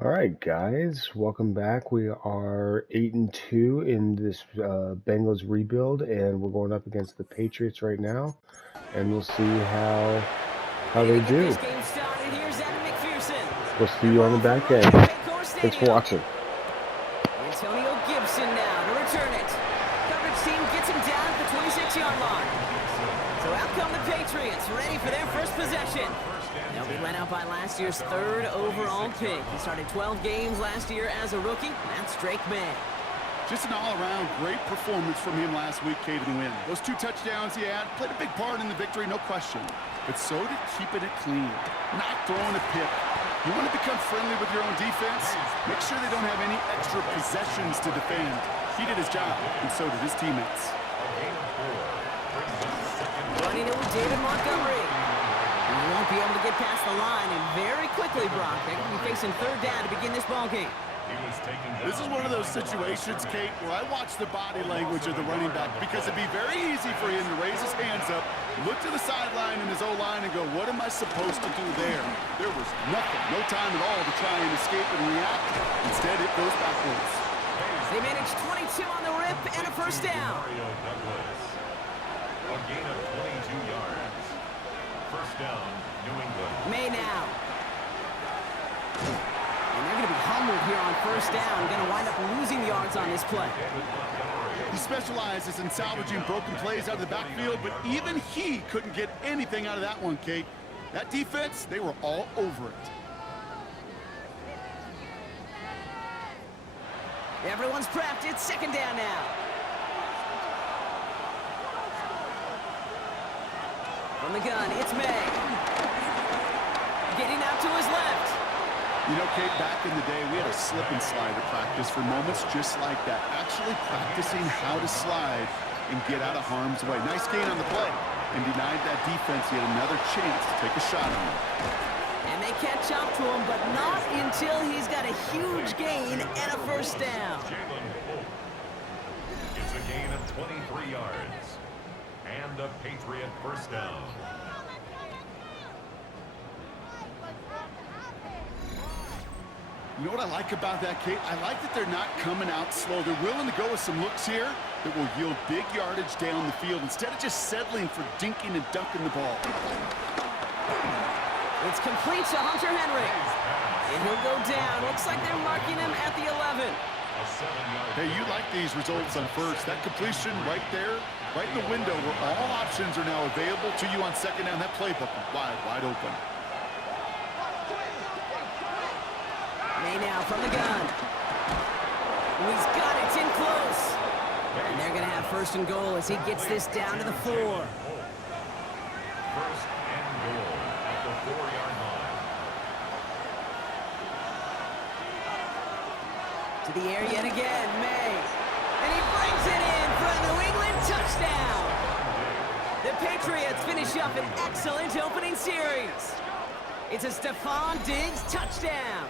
All right, guys, welcome back. We are 8-2 in this Bengals rebuild, and we're going up against the Patriots right now, and we'll see how Ready they to get this do. game started. Here's Adam McPherson. We'll see They're you on the rolling from back right end. at Paycor Thanks for Stadium. watching. Antonio Gibson now to return it. Coverage team gets him down at the 26-yard line. So out come the Patriots, ready for their first possession. They'll be led out by last year's third overall pick. He started 12 games last year as a rookie. That's Drake May. Just an all-around great performance from him last week, Cade, and win. Those 2 touchdowns he had played a big part in the victory, no question. But so did keeping it clean, not throwing a pick. You want to become friendly with your own defense? Make sure they don't have any extra possessions to defend. He did his job, and so did his teammates. Running it with David Montgomery. He won't be able to get past the line, and very quickly, Brock, they're going to be facing third down to begin this ball game. This is one of those situations, Kate, where I watch the body language of the running back because it'd be very easy for him to raise his hands up, look to the sideline in his O-line and go, what am I supposed to do there? There was nothing, no time at all to try and escape and react. Instead, it goes backwards. They managed 22 on the rip and a first down. A gain of 22 yards. First down, New England. May now. And they're going to be humbled here on first down. Going to wind up losing yards on this play. He specializes in salvaging broken plays out of the backfield, but even he couldn't get anything out of that one, Kate. That defense, they were all over it. Everyone's prepped. It's second down now. From the gun, it's May. Getting out to his left. You know, Kate, back in the day, we had a slip and slide at practice for moments just like that. Actually practicing how to slide and get out of harm's way. Nice gain on the play. And denied that defense yet another chance to take a shot on him. And they catch up to him, but not until he's got a huge gain and a first down. It's a gain of 23 yards. And a Patriot first down. You know what I like about that, Kate? I like that they're not coming out slow. They're willing to go with some looks here that will yield big yardage down the field instead of just settling for dinking and dunking the ball. It's complete to Hunter Henry. And he'll go down. Looks like they're marking him at the 11. Hey, you like these results on first. That completion right there, right in the window where all options are now available to you on second down. That playbook wide open. May now from the gun. He's got it. It's in close. And they're going to have first and goal as he gets this down to the 4. First and goal at the 4-yard line. To the air yet again, May. And he brings it in for a New England touchdown. The Patriots finish up an excellent opening series. It's a Stephon Diggs touchdown.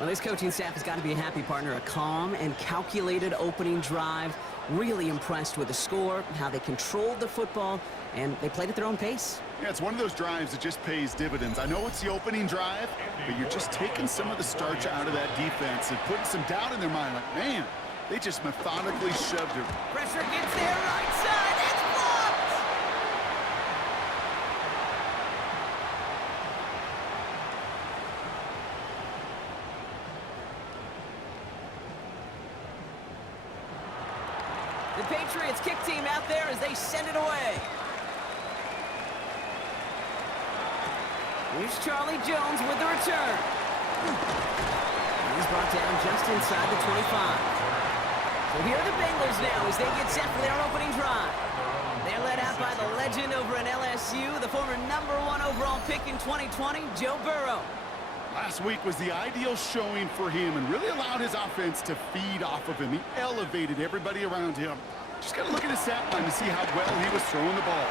Well, this coaching staff has got to be a happy partner. A calm and calculated opening drive. Really impressed with the score, how they controlled the football, and they played at their own pace. Yeah, it's one of those drives that just pays dividends. I know it's the opening drive, but you're just taking some of the starch out of that defense and putting some doubt in their mind. Like, man, they just methodically shoved it. Pressure gets there, right side. It's blocked. The Patriots kick team out there as they send it away. Here's Charlie Jones with the return. He's brought down just inside the 25. So here are the Bengals now as they get set for their opening drive. They're led out by the legend over in LSU, the former #1 overall pick in 2020, Joe Burrow. Last week was the ideal showing for him and really allowed his offense to feed off of him. He elevated everybody around him. Just got to look at his stat line to see how well he was throwing the ball.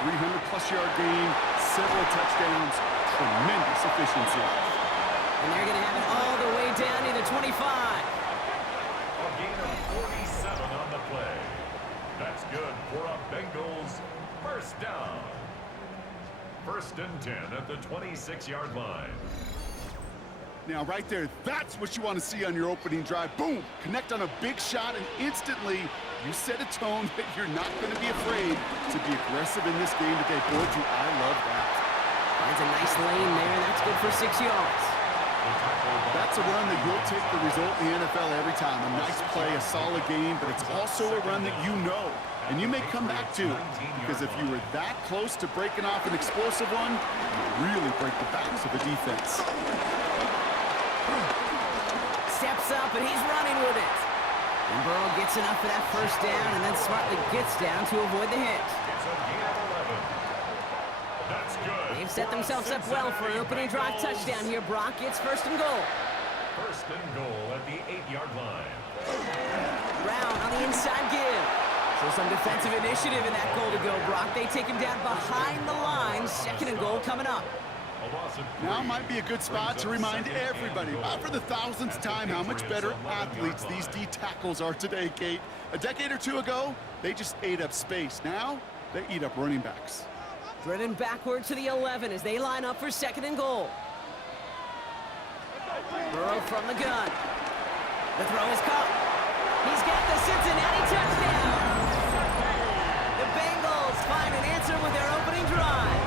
300-plus yard gain, several touchdowns, tremendous efficiency. And they're going to have it all the way down to the 25. A gain of 47 on the play. That's good for a Bengals first down. First and 10 at the 26-yard line. Now, right there, that's what you want to see on your opening drive. Boom! Connect on a big shot, and instantly you set a tone that you're not going to be afraid to be aggressive in this game today. Boy, do I love that. Finds a nice lane there, and that's good for 6 yards. That's a run that you'll take the result in the NFL every time. A nice play, a solid game, but it's also a run that you know, and you may come back to, because if you were that close to breaking off an explosive one, you really break the backs of the defense. Steps up, and he's running with it. And Burrow gets enough for that first down, and then smartly gets down to avoid the hit. It's a gain of 11. That's good. They've set themselves up well for an opening drive touchdown here, Brock. It's first and goal. First and goal at the 8-yard line. Brown on the inside give. So some defensive initiative in that goal to go, Brock. They take him down behind the line. Second and goal coming up. Now might be a good spot to remind everybody, for the thousandth time, how much better athletes these D tackles are today, Kate. A decade or two ago, they just ate up space. Now, they eat up running backs. Driven backward to the 11 as they line up for second and goal. Burrow from the gun. The throw is caught. He's got the Cincinnati touchdown. The Bengals find an answer with their opening drive.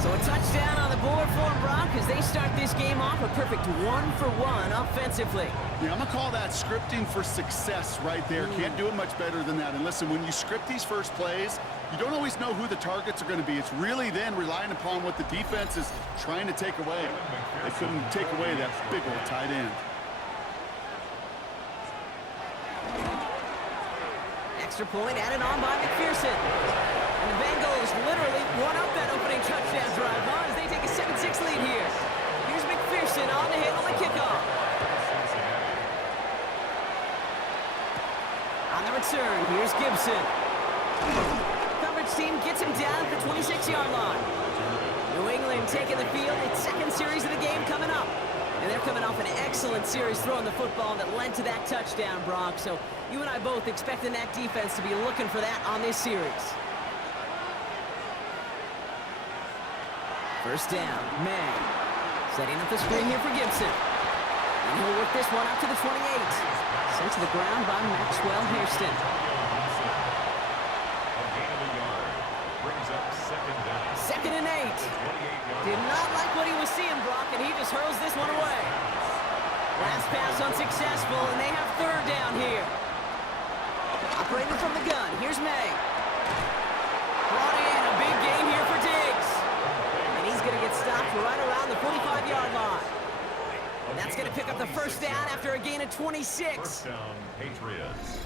So a touchdown on the board for them, Brock, as they start this game off a perfect 1-for-1 offensively. Yeah, I'm going to call that scripting for success right there. Can't do it much better than that. And listen, when you script these first plays, you don't always know who the targets are going to be. It's really then relying upon what the defense is trying to take away. They couldn't take away that big old tight end. Extra point added on by McPherson. And the Bengals literally won up that opening touchdown drive as they take a 7-6 lead here. Here's McPherson on to handle the kickoff. On the return, here's Gibson. Coverage team gets him down at the 26-yard line. New England taking the field. Its second series of the game coming up. And they're coming off an excellent series throwing the football that led to that touchdown, Brock. So you and I both expecting that defense to be looking for that on this series. First down, May. Setting up the screen here for Gibson. And he'll work this one out to the 28. Sent to the ground by Maxwell Hairston. Second and 8. Did not like what he was seeing, Brock, and he just hurls this one away. Last pass unsuccessful, and they have third down here. Operating from the gun, here's May. Brought in a big gain here for Diggs. And he's going to get stopped right around the 45-yard line. And that's going to pick up the first down after a gain of 26. First down, Patriots.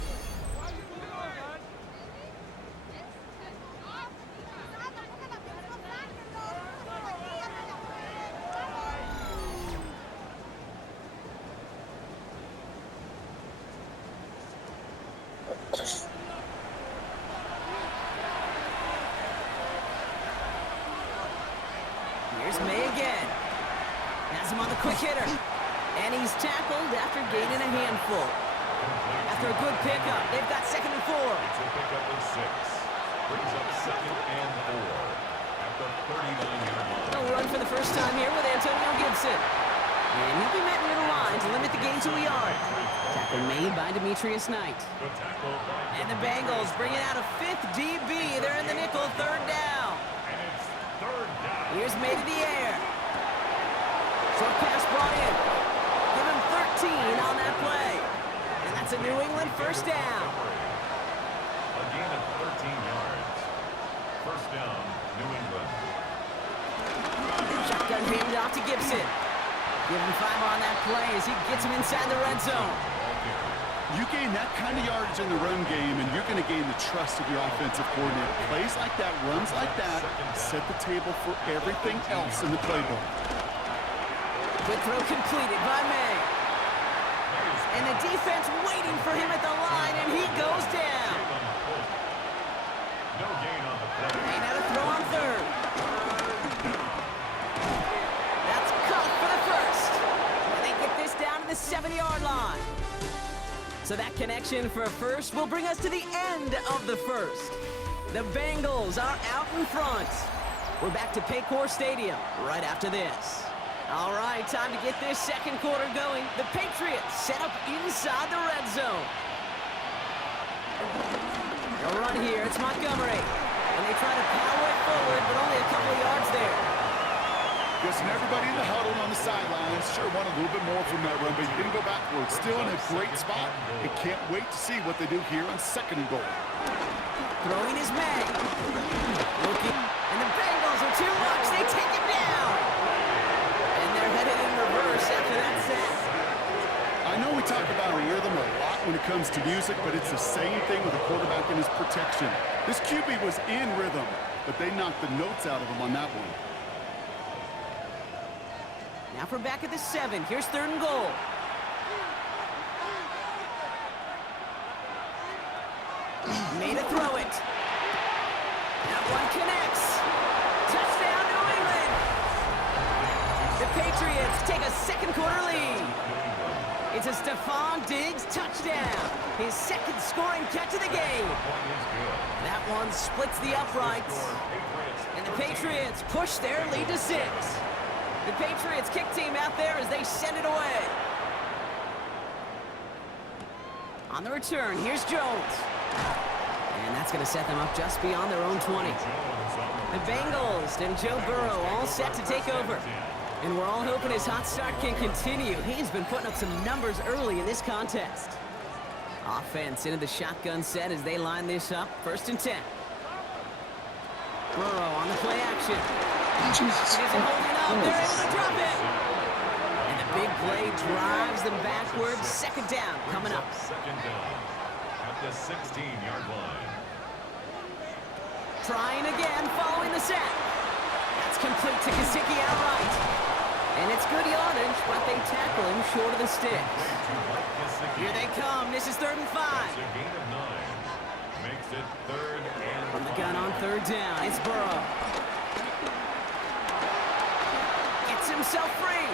Here's May again. Has him on the quick hitter. And he's tackled after gaining a handful. After a good pickup, they've got second and 4. It's a pickup of 6. Brings up second and 4 at the 39-yard line. They'll run for the first time here with Antonio Gibson. And he'll be met near the line to limit the gain to a yard. Tackle made by Demetrius Knight. The tackle by And the Bengals bringing out a 5th DB. They're in the nickel, third down. and it's third down. Here's May to the air. Short pass brought in. Give him 13 on that play. And that's a New England first down. A gain of 13 yards. First down, New England. Shotgun handed off to Gibson. Give him 5 on that play as he gets him inside the red zone. You gain that kind of yardage in the run game, and you're going to gain the trust of your offensive coordinator. Plays like that, runs like that, set the table for everything else in the playbook. Good throw completed by May. And the defense waiting for him at the line, and he goes down. No gain on the play. And now to throw on third. That's caught for the first. And they get this down to the 7-yard line. So that connection for a first will bring us to the end of the first. The Bengals are out in front. We're back to Paycor Stadium right after this. All right, time to get this second quarter going. The Patriots set up inside the red zone. They'll run here. It's Montgomery. And they try to power it forward, but only a couple of yards there. Guessing everybody in the huddle on the sidelines sure want a little bit more from that run, but you didn't go backwards. Still in a great spot. And can't wait to see what they do here on second and goal. Throwing is May. Looking. And the Bengals are too much. They take him down. And they're headed in reverse after that sack. I know we talk about rhythm a lot when it comes to music, but it's the same thing with a quarterback and his protection. This QB was in rhythm, but they knocked the notes out of him on that one. Now from back at the 7. Here's 3rd and goal. Made a throw it. That one connects. Touchdown, New England. The Patriots take a second quarter lead. It's a Stephon Diggs touchdown. His second scoring catch of the game. That one splits the uprights. And the Patriots push their lead to 6. The Patriots kick team out there as they send it away. On the return, here's Jones. And that's going to set them up just beyond their own 20. The Bengals and Joe Burrow all set to take over. And we're all hoping his hot start can continue. He's been putting up some numbers early in this contest. Offense into the shotgun set as they line this up. 1st and 10. Burrow on the play action. Jesus. Isn't holding up. They're able to drop it. And the big play drives them backwards. 2nd down coming up. 2nd down at the 16-yard line. Trying again following the sack. That's complete to Gesicki outright. And it's good yardage, but they tackle him short of the sticks. Here they come. This is 3rd and 5. It's a gain of 9. Makes it 3rd and 5. From the gun on 3rd down, it's Burrow. Gets himself free.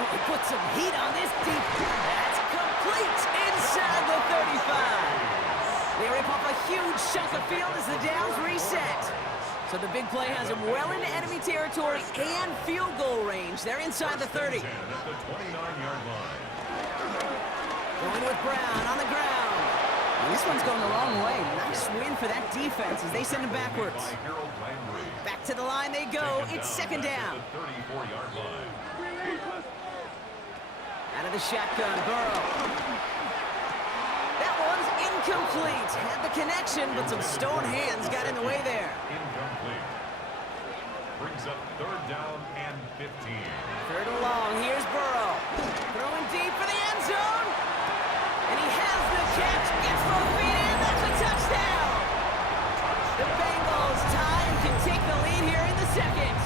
Oh, he puts some heat on this deep. That's complete inside the 35. They rip off a huge chunk of field as the downs reset. So the big play has him well into enemy territory and field goal range. They're inside the 30. At the 29-yard line. Going with Brown on the ground. And this one's going the wrong way. Nice win for that defense as they send him backwards. Back to the line they go. It's 2nd down. 34-yard line. Out of the shotgun, Burrow. That one's incomplete. Had the connection, but some stone hands got in the way there. Incomplete. Brings up 3rd down and 15. 3rd and long. Here's Burrow. Throwing deep for the end zone. And he has the catch. Gets both feet in. That's a touchdown. The Bengals tie and can take the lead here in the 2nd.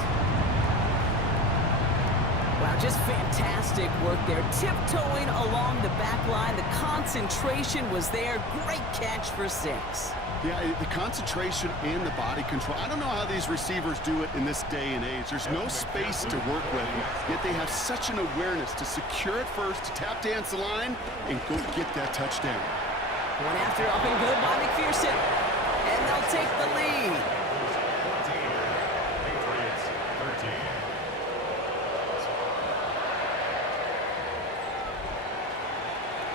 Wow, just fantastic work there. Tiptoeing along the back line. The concentration was there. Great catch for 6. Yeah, the concentration and the body control. I don't know how these receivers do it in this day and age. There's no space to work with, yet they have such an awareness to secure it first, to tap dance the line, and go get that touchdown. One after up and good by McPherson. And they'll take the lead. 14. Patriots 13.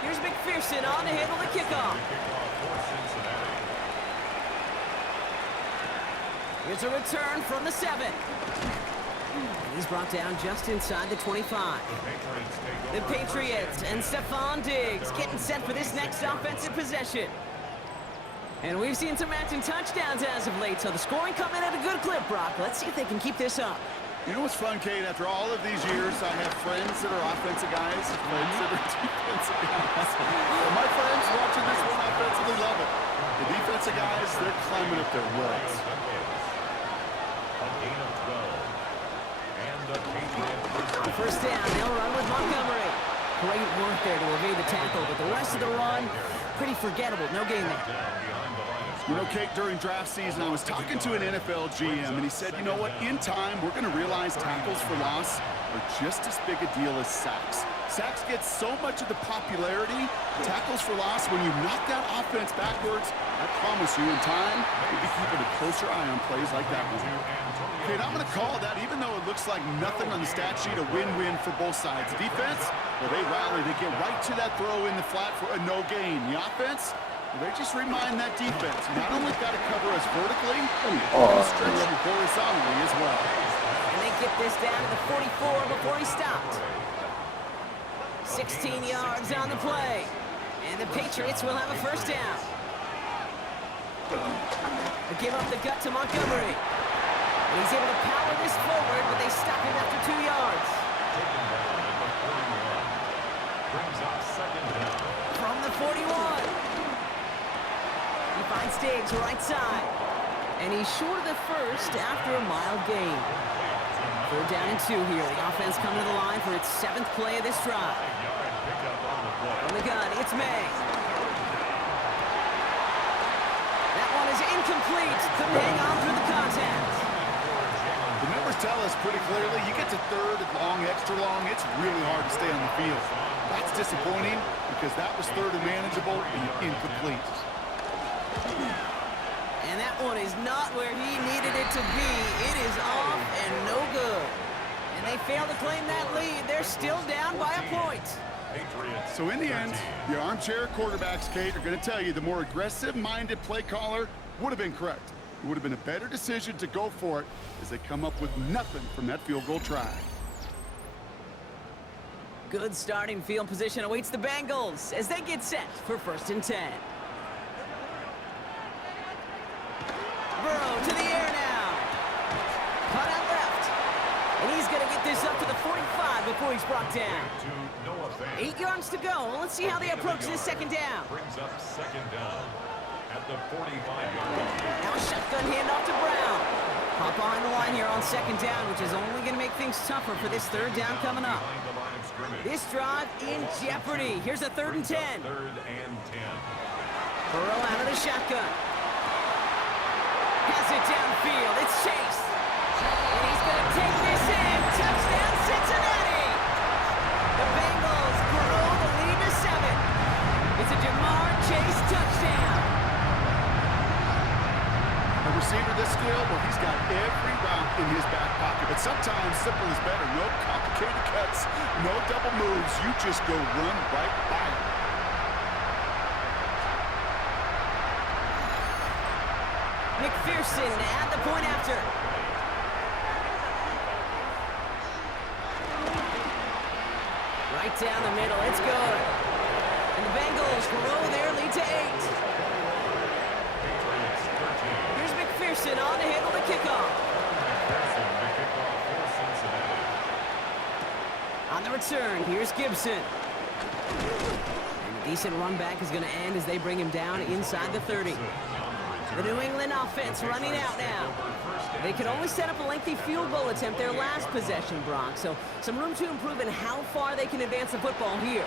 Here's McPherson on to handle the kickoff. For Cincinnati. Here's a return from the 7. He's brought down just inside the 25. The Patriots and Stephon Diggs getting set for this next offensive possession. And we've seen some matching touchdowns as of late, so the scoring coming at a good clip, Brock. Let's see if they can keep this up. You know what's fun, Kate? After all of these years, I have friends that are offensive guys, friends that are defensive guys. And my friends watching this one offensively love it. The defensive guys, they're climbing up their walls. A gain of 12. And the Patriots. The 1st down, they'll run with Montgomery. Great work there to evade the tackle, but the rest of the run, pretty forgettable. No gain there. You know, Kate, during draft season, I was talking to an NFL GM, and he said, you know what, in time, we're going to realize tackles for loss are just as big a deal as sacks. Sacks get so much of the popularity. Tackles for loss, when you knock that offense backwards, I promise you in time, you'll be keeping a closer eye on plays like that one. Okay, and I'm going to call that, even though it looks like nothing on the stat sheet, a win-win for both sides. Defense, well, they rally. They get right to that throw in the flat for a no gain. The offense, well, they just remind that defense, you not only got to cover us vertically, but stretch you horizontally as well. And they get this down to the 44 before he stopped. 16 yards on the play. And the Patriots will have a first down. They give up the gut to Montgomery. And he's able to power this forward, but they stop him after 2 yards. Brings up second down. From the 41. He finds Diggs right side. And he's short of the first after a mild gain. 3rd down and 2 here. The offense coming to the line for its 7th play of this drive. From the gun, it's May. That one is incomplete. Couldn't hang on through the contact. The numbers tell us pretty clearly, you get to 3rd and long, extra long, it's really hard to stay on the field. That's disappointing because that was 3rd and manageable and incomplete. And that one is not where he needed it to be. It is off and no good. And they fail to claim that lead. They're still down by a point. So in the end, the armchair quarterbacks, Kate, are going to tell you the more aggressive-minded play caller would have been correct. It would have been a better decision to go for it as they come up with nothing from that field goal try. Good starting field position awaits the Bengals as they get set for 1st and 10. Burrow to the air now. Cut out left. And he's going to get this up to the 45 before he's brought down. 8 yards to go. Let's see how they approach this 2nd down. Brings up 2nd down at the 45-yard line. Now a shotgun handoff to Brown. Pop behind the line here on 2nd down, which is only going to make things tougher for this 3rd down coming up. This drive in jeopardy. Here's a 3rd and 10. 3rd and 10. Burrow out of the shotgun. Has it downfield. It's Chase. And he's going to take this in. Touchdown, Cincinnati. The Bengals grow the lead to 7. It's a Jamar Chase touchdown. A receiver this skilled, well, he's got every route in his back pocket. But sometimes simple is better. No complicated cuts, no double moves. You just go run right by him. McPherson at the point after. Right down the middle. It's good. And the Bengals grow their lead to 8. Here's McPherson on to handle the kickoff. On the return, here's Gibson. And a decent run back is going to end as they bring him down inside the 30. The New England offense running out now. They could only set up a lengthy field goal attempt their last possession, Brock. So some room to improve in how far they can advance the football here.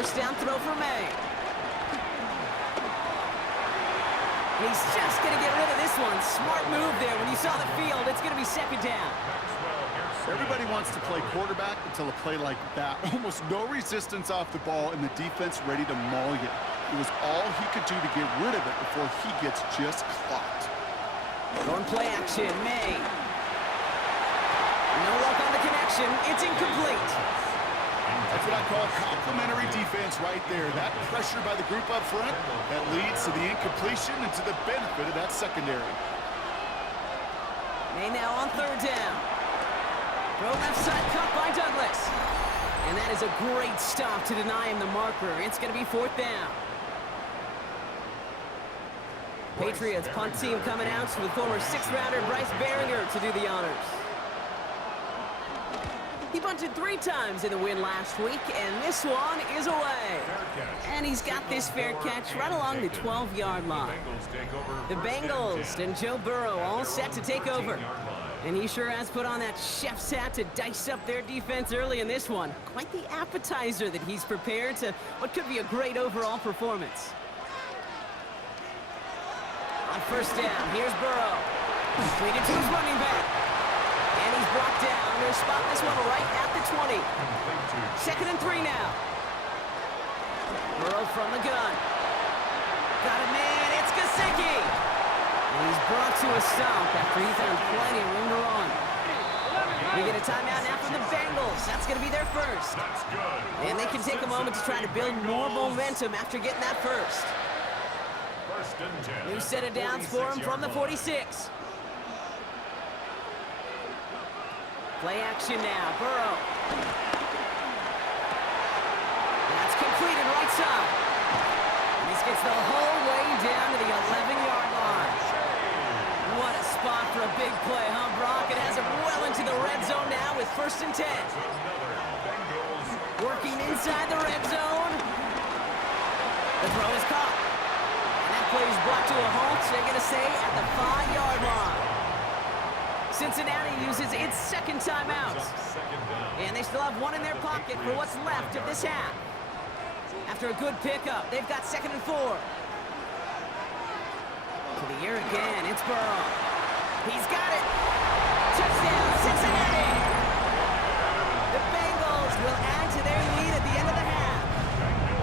1st down throw for May. He's just going to get rid of this one. Smart move there. When you saw the field, it's going to be 2nd down. Everybody wants to play quarterback until a play like that. Almost no resistance off the ball and the defense ready to maul you. It was all he could do to get rid of it before he gets just clocked. Going play action, May. No luck on the connection. It's incomplete. That's what I call complimentary defense right there. That pressure by the group up front, that leads to the incompletion and to the benefit of that secondary. May now on 3rd down. Throw left side cut by Douglas. And that is a great stop to deny him the marker. It's going to be 4th down. Patriots punt team coming out with former 6th-rounder Bryce Behringer to do the honors. He punted 3 times in the win last week, and this one is away. And he's got this fair catch right along the 12-yard line. The Bengals and Joe Burrow all set to take over. And he sure has put on that chef's hat to dice up their defense early in this one. Quite the appetizer that he's prepared to what could be a great overall performance. On 1st down, here's Burrow. Completed to his running back. And he's brought down. They'll spot this one right at the 20. 2nd and 3 now. Burrow from the gun. Got a man. It's Gesicki. And he's brought to a stop after he found plenty of room to run. We get a timeout now from the Bengals. That's going to be their first. And they can take a moment to try to build more momentum after getting that first. New set of downs for him from the 46. Play action now. Burrow. That's completed right side. And this gets the whole way down to the 11-yard line. What a spot for a big play, huh, Brock? It has him well into the red zone now with 1st and 10. Working inside the red zone. The throw is caught. And that play is brought to a halt, they're going to say, at the 5-yard line. Cincinnati uses its 2nd timeout. And they still have one in their pocket for what's left of this half. After a good pickup, they've got 2nd and 4. To the air again, it's Burrow. He's got it. Touchdown, Cincinnati. The Bengals will add to their lead at the end of the half.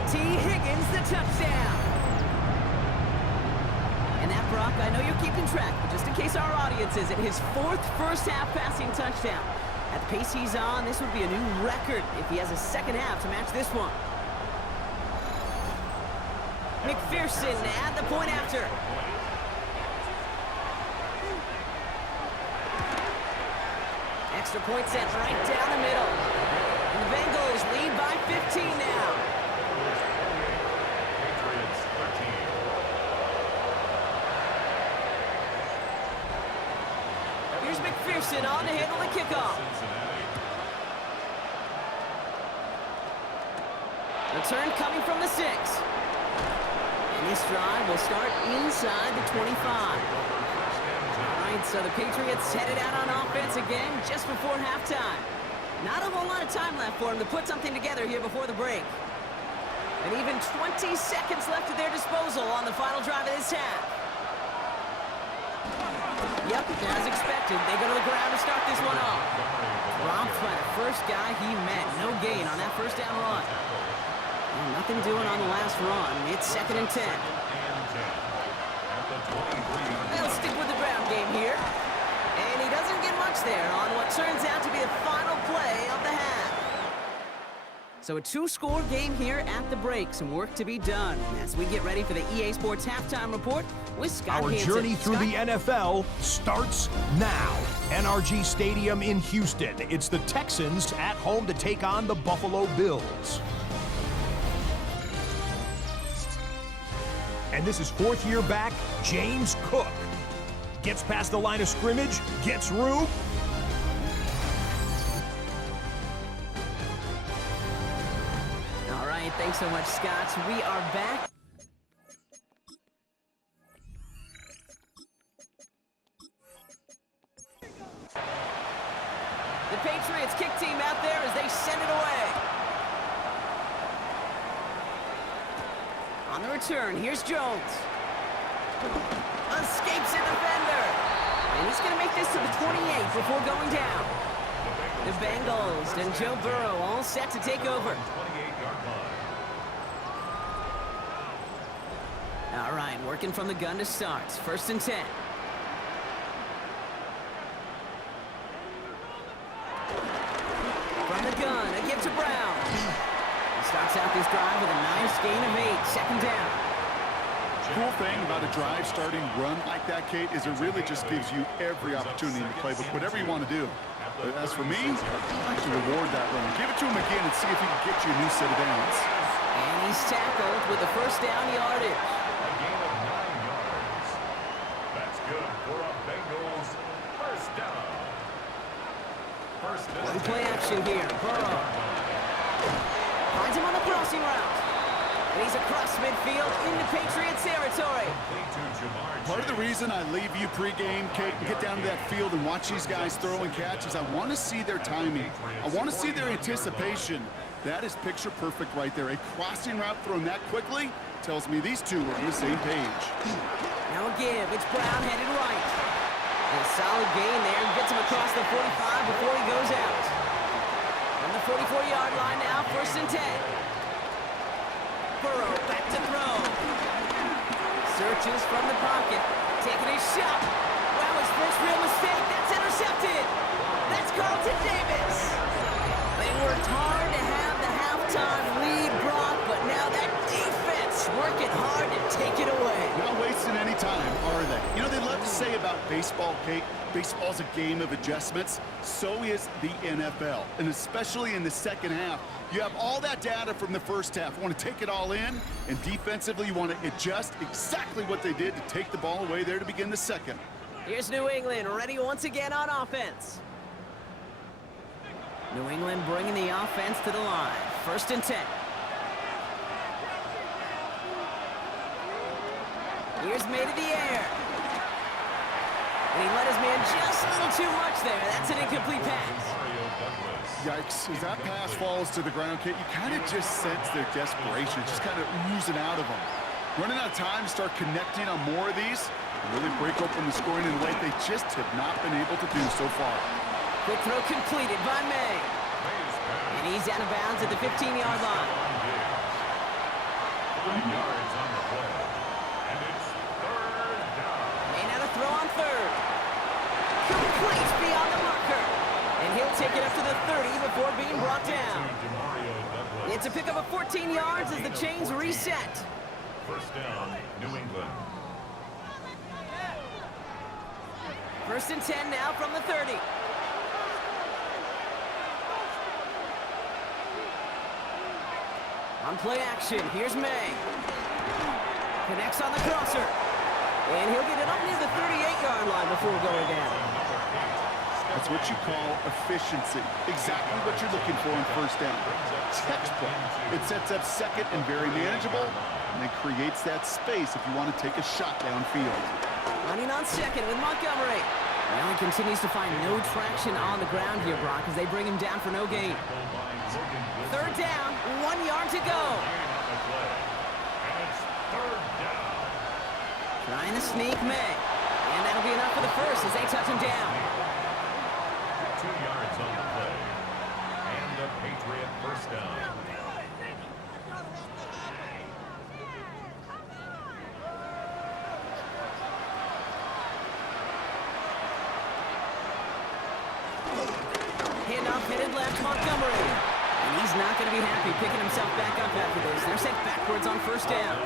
T. Higgins, the touchdown. And that, Brock, I know you're keeping track, but just in case our audience isn't, his 4th first-half passing touchdown. At the pace he's on, this would be a new record if he has a 2nd half to match this one. McPherson at the point after. Extra point set right down the middle. And the Bengals lead by 15 now. Here's McPherson on to handle the kickoff. Return coming from the 6. And this drive will start inside the 25. So the Patriots headed out on offense again just before halftime. Not a whole lot of time left for them to put something together here before the break. And even 20 seconds left at their disposal on the final drive of this half. Yep, as expected, they go to the ground to start this one off. Romped by the first guy he met. No gain on that first down run. And nothing doing on the last run. It's 2nd and 10. They'll stick with the ground game here. And he doesn't get much there on what turns out to be the final play of the half. So a 2-score game here at the break. Some work to be done as we get ready for the EA Sports Halftime Report with Scott Hansen. Our journey through the NFL starts now. NRG Stadium in Houston. It's the Texans at home to take on the Buffalo Bills. And this is 4th-year back, James Cook. Gets past the line of scrimmage, gets room. All right, thanks so much, Scott. We are back. The Patriots kick team out there as they send it away. On the return, here's Jones. Escapes a defender. And he's going to make this to the 28 before going down. The Bengals and Joe Burrow all set to take over. All right, working from the gun to start. 1st and 10. From the gun, a give to Brown. He starts out this drive with a nice gain of 8. 2nd down. Cool thing about a drive starting run like that, Kate, is it really just gives you every opportunity in the playbook, whatever you want to do. But as for me, I'd like to reward that run. Give it to him again and see if he can get you a new set of downs. And he's tackled with the 1st down yardage. A gain of 9 yards. That's good for a Bengals 1st down. 1st and 10. Play action here. Burrow finds him on the crossing route. And he's across midfield into Patriots territory. Part of the reason I leave you pregame, Kate, and get down to that field and watch these guys throw and catch is I want to see their timing. I want to see their anticipation. That is picture perfect right there. A crossing route thrown that quickly tells me these two are on the same page. Now a give. It's Brown headed right. A solid gain there. Gets him across the 45 before he goes out. From the 44-yard line now, 1st and 10. Burrow back to throw. Searches from the pocket. Taking his shot. Wow, his first real mistake. That's intercepted. That's Carlton Davis. They worked hard to have the halftime lead, Brock, but now that defense working hard to take it away. Not wasting any time, are they? You know, they love to say about baseball, Kate, baseball's a game of adjustments. So is the NFL, and especially in the second half. You have all that data from the first half. You want to take it all in, and defensively you want to adjust exactly what they did to take the ball away there to begin the second. Here's New England ready once again on offense. New England bringing the offense to the line. 1st and 10. Here's made in the air. And he let his man just a little too much there. That's an incomplete pass. Yikes, as that pass falls to the ground, Kate, you kind of just sense their desperation. It's just kind of oozing out of them. Running out of time to start connecting on more of these and really break open the scoring in a way they just have not been able to do so far. Quick throw completed by May. And he's out of bounds at the 15-yard line. 5 yards on the play. And it's 3rd down. May now to throw on 3rd. Complete beyond the marker. And he'll take it up to the 30 before being brought down. It's a pickup of 14 yards as the chains reset. 1st down, New England. 1st and 10 now from the 30. On play action, here's May. Connects on the crosser. And he'll get it up near the 38-yard line before going down. That's what you call efficiency. Exactly what you're looking for in 1st down. Textbook. It sets up second and very manageable, and then creates that space if you want to take a shot downfield. Running on 2nd with Montgomery. Well, he continues to find no traction on the ground here, Brock, as they bring him down for no gain. 3rd down, 1 yard to go. And it's 3rd down. Trying to sneak May. And that'll be enough for the first as they touch him down. 2 yards on the play. And the Patriot 1st down. Handoff headed left, Montgomery. And he's not going to be happy picking himself back up after this. They're sent backwards on 1st down.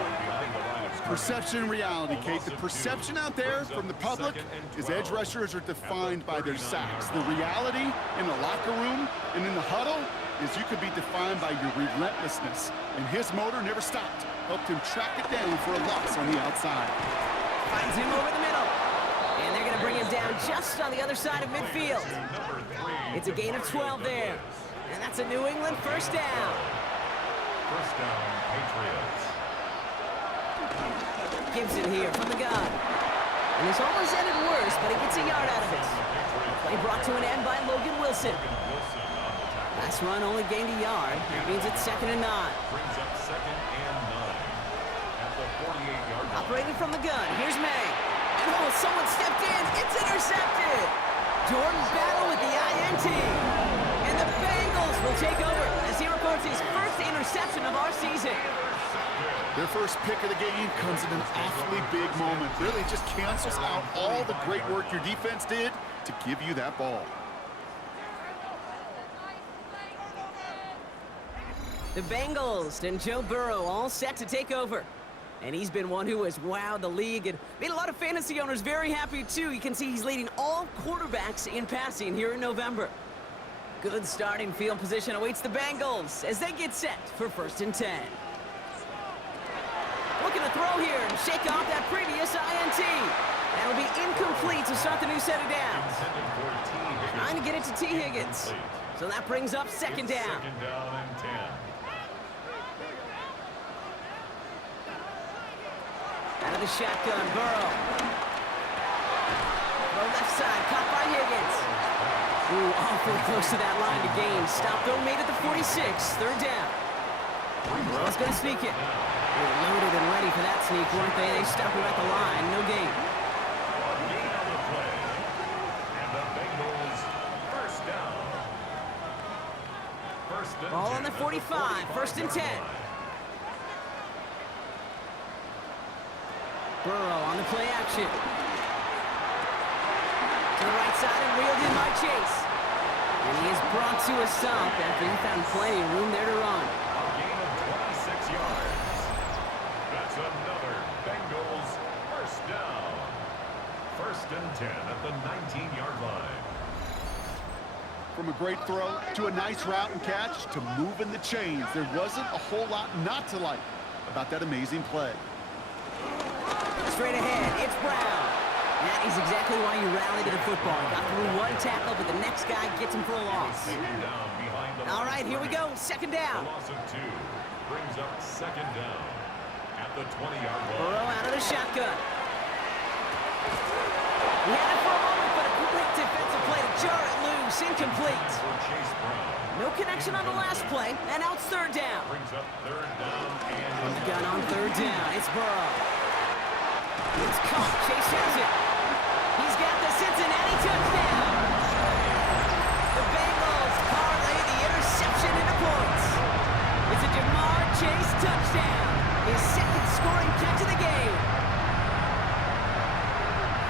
Perception and reality, Kate. The perception out there from the public is edge rushers are defined by their sacks. The reality in the locker room and in the huddle is you could be defined by your relentlessness. And his motor never stopped. Helped him track it down for a loss on the outside. Finds him over the middle. And they're going to bring him down just on the other side of midfield. It's a gain of 12 there. And that's a New England 1st down. 1st down, Patriots. Gibson here from the gun. And it's almost ended worse, but he gets a yard out of it. Play brought to an end by Logan Wilson. Last run only gained a yard. That means it's 2nd and 9. Brings up 2nd and 9. At the 48-yard line. Operating from the gun. Here's May. And oh, someone stepped in. It's intercepted. Jordan Battle with the INT. And the Bengals will take over as he records his first interception of our season. Their first pick of the game comes in an awfully big moment. Really just cancels out all the great work your defense did to give you that ball. The Bengals and Joe Burrow all set to take over. And he's been one who has wowed the league and made a lot of fantasy owners very happy too. You can see he's leading all quarterbacks in passing here in November. Good starting field position awaits the Bengals as they get set for 1st and 10. Looking to throw here and shake off that previous INT. That'll be incomplete to start the new set of downs. Trying to get it to T. Higgins. So that brings up 2nd down. 2nd down and 10. Out of the shotgun, Burrow. Throw left side, caught by Higgins. Ooh, awfully close to that line to gain. Stop though, made it to 46, 3rd down. Burrow's going to sneak it. They were loaded and ready for that sneak, weren't they? They stopped him at the line, no gain. Gain on the play. 45, 1st and 10. Burrow on the play action. To the right side and wheeled in by Chase. And he is brought to a stop after he found plenty of room there to run. A gain of 26 yards. That's another Bengals first down. 1st and 10 at the 19-yard line. From a great throw to a nice route and catch to moving the chains, there wasn't a whole lot not to like about that amazing play. Straight ahead, it's Brown. That is exactly why you rally to the football. Got through one tackle, but the next guy gets him for a loss. All right, here we go, 2nd down. The loss of 2 brings up 2nd down at the 20-yard line. Burrow out of the shotgun. He had it for a moment, but a quick defensive play to jar it loose. Incomplete. No connection on the last play, and now it's 3rd down. Brings up 3rd down and From the gun on 3rd down, it's Burrow. It's caught. Chase has it. He's got the Cincinnati touchdown. The Bengals parlay the interception into points. It's a Jamar Chase touchdown. His 2nd scoring catch of the game.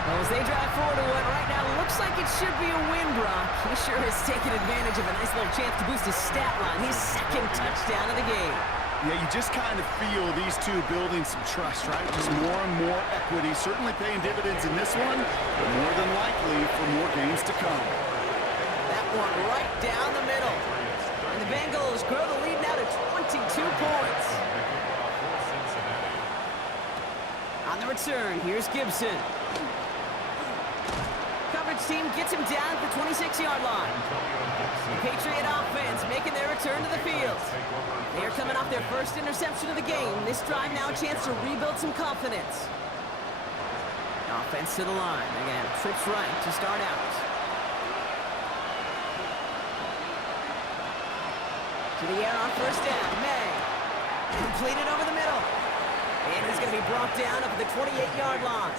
Well, as they drive forward to what right now looks like it should be a win, Brock. He sure has taken advantage of a nice little chance to boost his stat line. His 2nd touchdown of the game. Yeah, you just kind of feel these two building some trust, right? Just more and more equity, certainly paying dividends in this one, but more than likely for more games to come. That one right down the middle. And the Bengals grow the lead now to 22 points. On the return, here's Gibson. Coverage team gets him down at the 26-yard line. The Patriot offense making their return to the field. They are coming off their first interception of the game. This drive now a chance to rebuild some confidence. Offense to the line. Again, trips right to start out. To the air on 1st down. May. Completed over the middle. And he's going to be brought down up at the 28-yard line.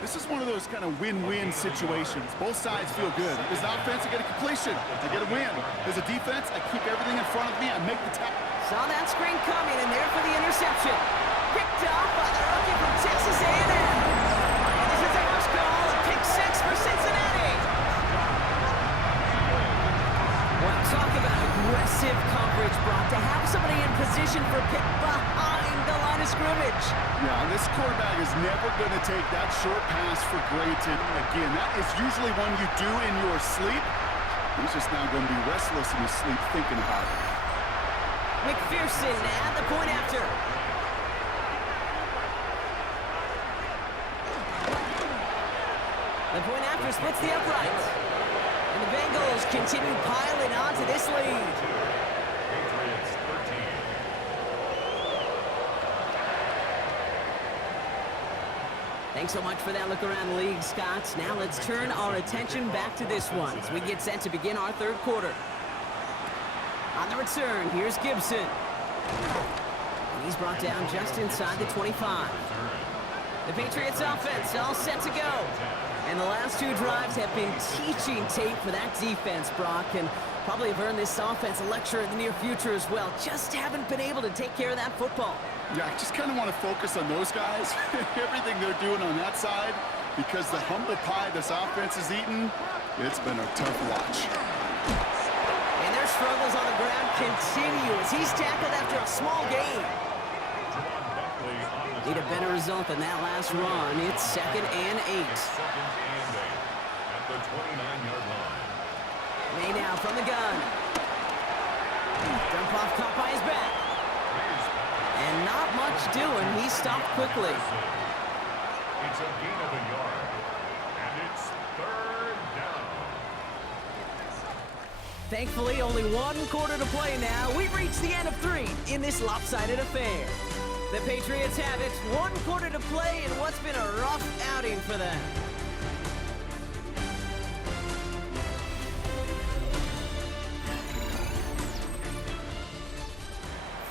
This is one of those kind of win-win situations. Both sides feel good. As an offense, I get a completion. I get a win. As a defense, I keep everything in front of me. I make the tackle. Saw that screen coming, and there for the interception. Picked off by the rookie from Texas A&M. And this is a first goal, a pick 6 for Cincinnati. Well, talk about aggressive coverage, Brock. To have somebody in position for pick behind the line of scrimmage. Yeah, this quarterback is never going to take that short pass for granted again. That is usually one you do in your sleep. He's just now going to be restless in his sleep thinking about it. McPherson at the point after. The point after splits the upright. And the Bengals continue piling on to this lead. Patriots 13. Thanks so much for that look around the league, Scott. Now let's turn our attention back to this one as we get set to begin our 3rd quarter. On the return, here's Gibson. And he's brought down just inside the 25. The Patriots offense all set to go. And the last 2 drives have been teaching tape for that defense, Brock, and probably have earned this offense a lecture in the near future as well. Just haven't been able to take care of that football. Yeah, I just kind of want to focus on those guys, everything they're doing on that side, because the humble pie this offense is eating, it's been a tough watch. And their struggles on the ground continue as he's tackled after a small gain. Need a better result than that last run. It's 2nd and 8. 2nd and 8 at the 29-yard line. May now from the gun. Dump off caught by his back. And not much doing. He stopped quickly. It's a gain of a yard. And it's 3rd down. Thankfully, only 1 quarter to play now. We've reached the end of 3 in this lopsided affair. The Patriots have it. 1 quarter to play in what's been a rough outing for them.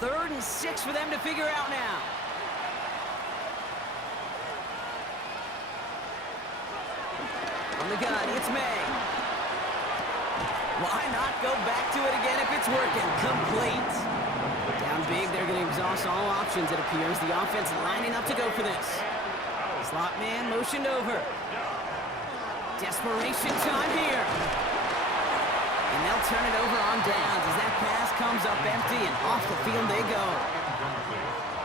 Third and 6 for them to figure out now. On the gun, it's May. Why not go back to it again if it's working? Complete. Down big, they're going to exhaust all options, it appears. The offense lining up to go for this. Slot man motioned over. Desperation time here. And they'll turn it over on downs as that pass comes up empty and off the field they go.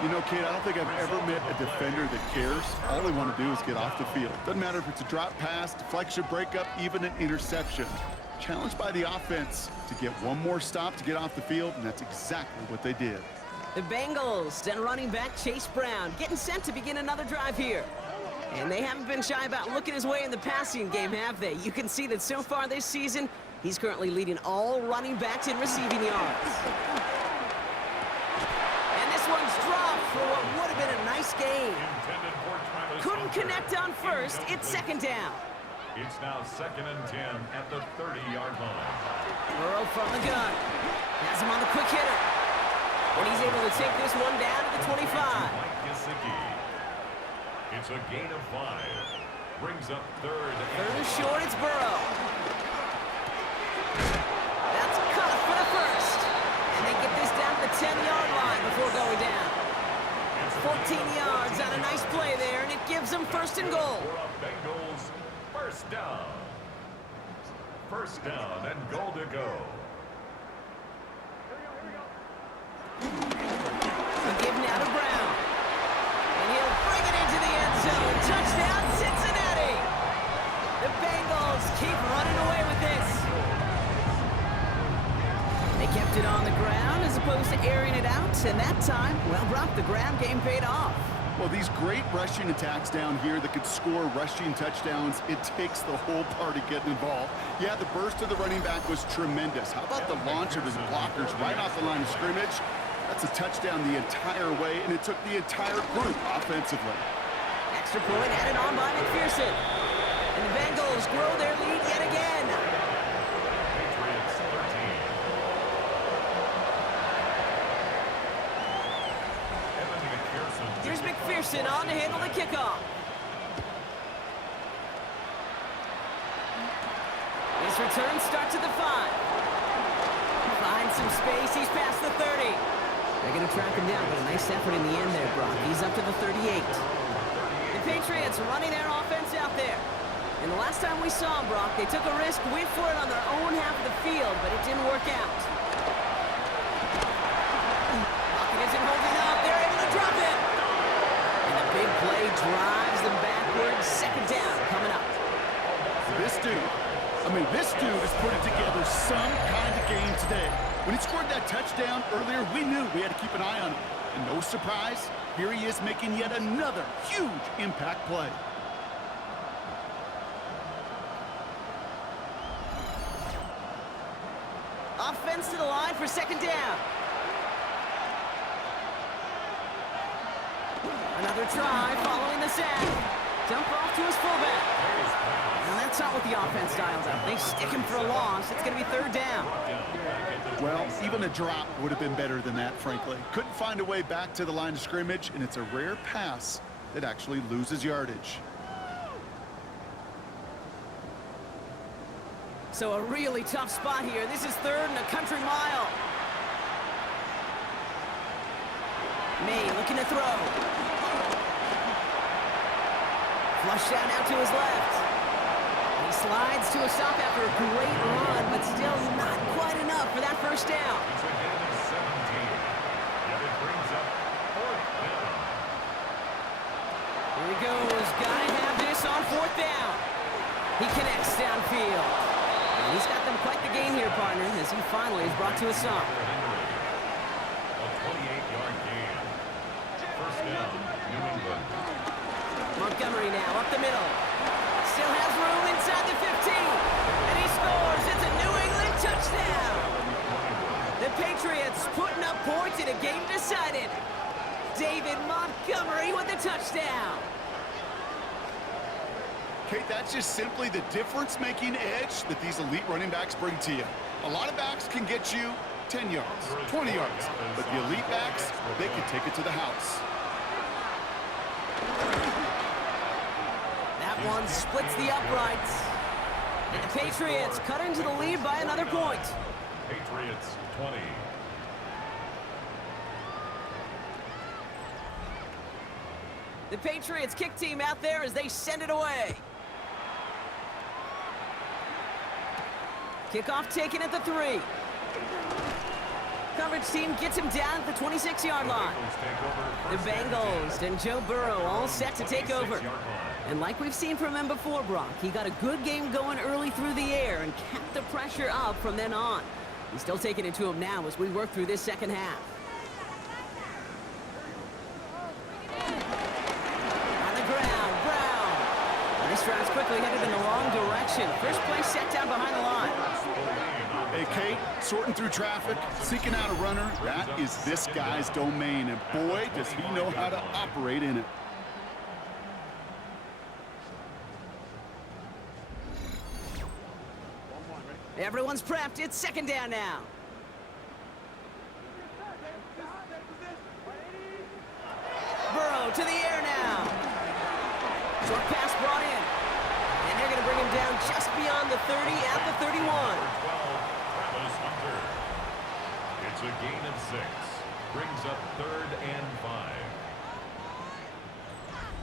You know, Kate, I don't think I've ever met a defender that cares. All they want to do is get off the field. Doesn't matter if it's a drop pass, deflection, breakup, even an interception. Challenged by the offense to get one more stop to get off the field, and that's exactly what they did. The Bengals and running back Chase Brown getting set to begin another drive here. And they haven't been shy about looking his way in the passing game, have they? You can see that so far this season, he's currently leading all running backs in receiving yards. And this one's dropped for what would have been a nice game. Couldn't connect on first. It's second down. It's now 2nd and 10 at the 30-yard line. Burrow from the gun. Has him on the quick hitter. And he's able to take this one down to the 25. It's a gain of 5. Brings up third. Third and short, it's Burrow. That's cut for the first. And they get this down to the 10-yard line before going down. 14 yards on a nice play there, and it gives them first and goal. Bengals, first down. First down and goal to go. The give now to Brown. And he'll bring it into the end zone. Touchdown, Cincinnati. The Bengals keep running away with this. They kept it on the ground as opposed to airing it out. And that time, well, Brock, the ground game paid off. Well, these great rushing attacks down here that could score rushing touchdowns, it takes the whole party getting involved. Yeah, the burst of the running back was tremendous. How about the launch of his blockers right off the line of scrimmage? That's a touchdown the entire way, and it took the entire group offensively. Extra point added on by McPherson. And the Bengals grow their lead yet again. Patriots 13. Here's McPherson on to handle the kickoff. His return starts at the 5. Finds some space. He's past the 30. They're going to track him down, but a nice effort in the end there, Brock. He's up to the 38. The Patriots running their offense out there. And the last time we saw them, Brock, they took a risk, went for it on their own half of the field, but it didn't work out. Rocket isn't holding up. They're able to drop it. And the big play drives them backwards. Second down coming up. This dude is putting together some kind of game today. When he scored that touchdown earlier, we knew we had to keep an eye on him. And no surprise, here he is making yet another huge impact play. Offense to the line for second down. Another try following the sack. Dump off to his fullback. And that's not what the offense dials up. They stick him for a loss. It's going to be third down. Well, even a drop would have been better than that, frankly. Couldn't find a way back to the line of scrimmage, and it's a rare pass that actually loses yardage. So a really tough spot here. This is third and a country mile. May looking to throw. Flush down out to his left. He slides to a stop after a great run, but still not quite enough for that first down. It's a gain of 17. Yet it brings up fourth down. Here he goes. Gotta have this on fourth down. He connects downfield. And he's got them quite the gain here, partner, as he finally is brought to a stop. A 28-yard gain. First down, New England. Montgomery now up the middle. Still has room inside the 15. And he scores. It's a New England touchdown. The Patriots putting up points in a game decided. David Montgomery with the touchdown. Kate, that's just simply the difference-making edge that these elite running backs bring to you. A lot of backs can get you 10 yards, 20 yards, but the elite backs, they can take it to the house. That one splits the uprights. And the Patriots cut into the lead by another point. Patriots 20. The Patriots kick team out there as they send it away. Kickoff taken at the 3. Coverage team gets him down at the 26-yard line. The Bengals and Joe Burrow all set to take over. And like we've seen from him before, Brock, he got a good game going early through the air and kept the pressure up from then on. He's still taking it to him now as we work through this second half. On the ground, Brown. And this drive's quickly headed in the wrong direction. First play set down behind the line. Hey, Kate, sorting through traffic, seeking out a runner, that is this guy's domain. And boy, does he know how to operate in it. Everyone's prepped. It's second down now. Burrow to the air now. Short pass brought in. And they're going to bring him down just beyond the 30 at the 31. 12, Travis Hunter. It's a gain of 6. Brings up 3rd and 5.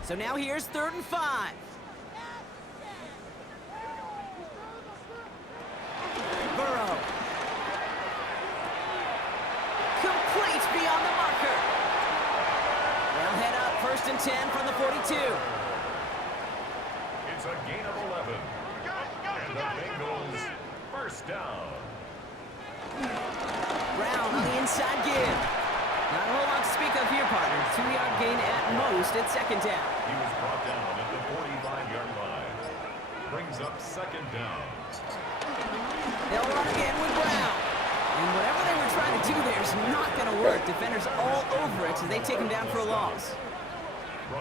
So now here's 3rd and 5. Burrow. Complete beyond the marker. They'll head up 1st and 10 from the 42. It's a gain of 11. And the Bengals first down. Brown on the inside give. Not a whole lot to speak of here, partner. 2-yard gain at most at second down. He was brought down at the 45-yard line. Brings up 2nd down. They'll run again with Brown. And whatever they were trying to do there is not going to work. Defenders all over it as they take him down for a loss.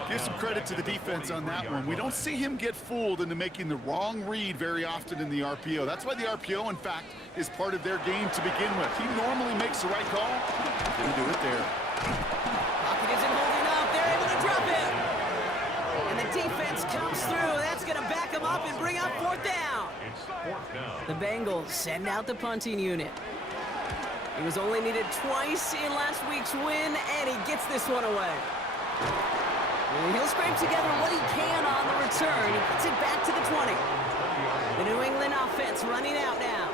Give some credit to the defense on that one. We don't see him get fooled into making the wrong read very often in the RPO. That's why the RPO, in fact, is part of their game to begin with. He normally makes the right call. Didn't do it there. Pocket isn't holding up. They're able to drop it. And the defense comes through. That's going to back him up and bring up 4th down. It's 4th down. The Bengals send out the punting unit. He was only needed twice in last week's win, and he gets this one away. And he'll scrape together what he can on the return. He gets it back to the 20. The New England offense running out now.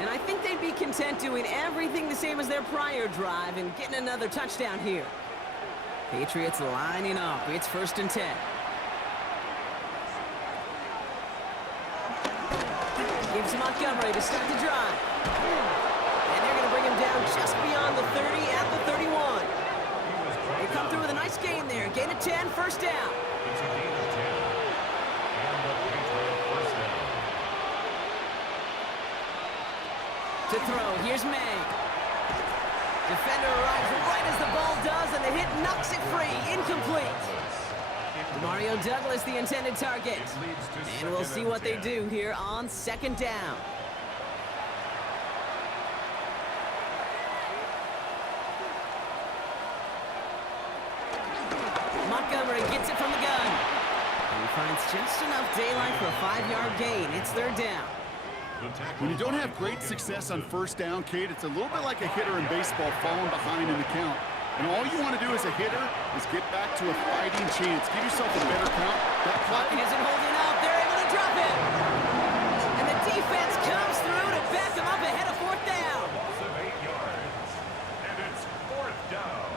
And I think they'd be content doing everything the same as their prior drive and getting another touchdown here. Patriots lining up. It's 1st and 10. Gives Montgomery to start the drive. And they're going to bring him down just beyond the 30 at the 31. They come through with a nice gain there. Gain of 10, 1st down. It's a gain of 10. And the Patriot first down. To throw, here's May. Defender arrives right as the ball does, and the hit knocks it free. Incomplete. Mario Douglas, the intended target. And we'll see what they do here on 2nd down. Montgomery gets it from the gun. And he finds just enough daylight for a 5-yard gain. It's 3rd down. When you don't have great success on 1st down, Kate, it's a little bit like a hitter in baseball falling behind in the count. And all you want to do as a hitter is get back to a fighting chance. Give yourself a better count. That clock isn't holding up. They're able to drop it. And the defense comes through to back them up ahead of 4th down. Loss of 8 yards. And it's 4th down.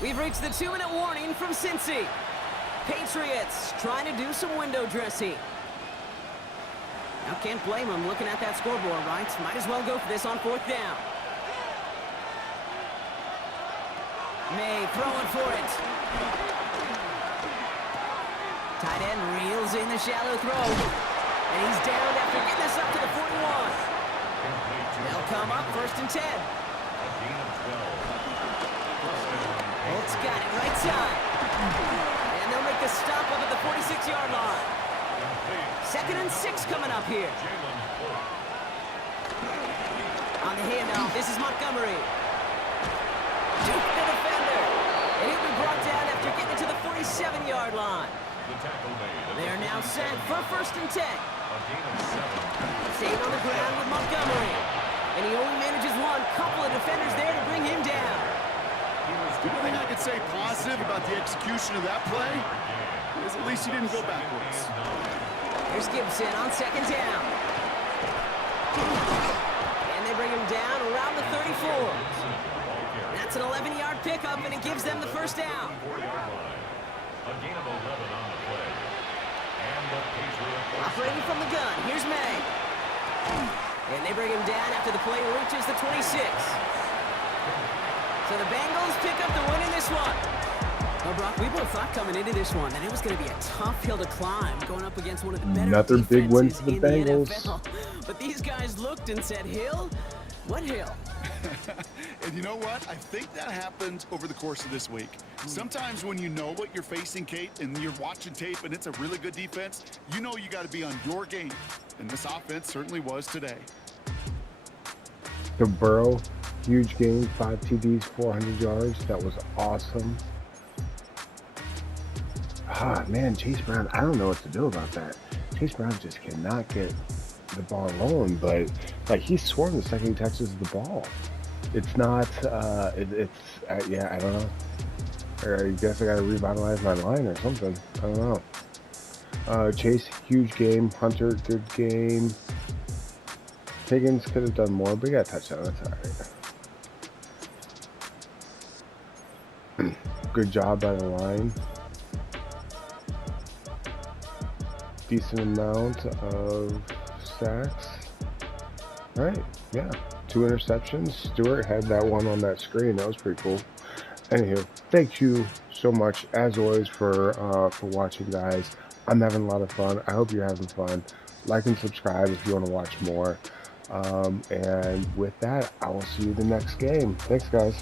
We've reached the 2-minute warning from Cincy. Patriots trying to do some window dressing. Now can't blame them looking at that scoreboard, right? Might as well go for this on 4th down. May throwing for it. Tight end reels in the shallow throw. And he's down after getting this up to the 41. They'll come up 1st and 10. Bolt's got it right side. And they'll make the stop up at the 46-yard line. 2nd and 6 coming up here. On the handoff. No, this is Montgomery. Duke the defender. And he'll be brought down after getting to the 47-yard line. They are now set for 1st and 10. Staying on the ground with Montgomery. And he only manages one. Couple of defenders there to bring him down. The only thing I could say positive about the execution of that play is at least he didn't go backwards. Here's Gibson on 2nd down. And they bring him down around the 34. That's an 11-yard pickup, and it gives them the 1st down. A gain of 11 on the play. And the Patriots Operating from the gun, here's May. And they bring him down after the play reaches the 26. So the Bengals pick up the win in this one. Well, Brock, we both thought coming into this one that it was going to be a tough hill to climb going up against one of the better Another big win for the defenses in Bengals. NFL. But these guys looked and said, Hill? What hill? And you know what? I think that happened over the course of this week. Sometimes when you know what you're facing, Kate, and you're watching tape and it's a really good defense, you know you got to be on your game. And this offense certainly was today. The Burrow, huge game, 5 TDs, 400 yards. That was awesome. Ah, man, Chase Brown, I don't know what to do about that. Chase Brown just cannot get the ball rolling, but like he's scoring the second he touches the ball. It's not, yeah, I don't know. Or I guess I got to revitalize my line or something. I don't know. Chase, huge game. Hunter, good game. Higgins could have done more, but he got a touchdown. That's all right. Good job by the line. Decent amount of sacks. All right, yeah. 2 interceptions. Stewart had that one on that screen. That was pretty cool. Anywho, thank you so much, as always, for watching, guys. I'm having a lot of fun. I hope you're having fun. Like and subscribe if you want to watch more. And with that, I will see you in the next game. Thanks, guys.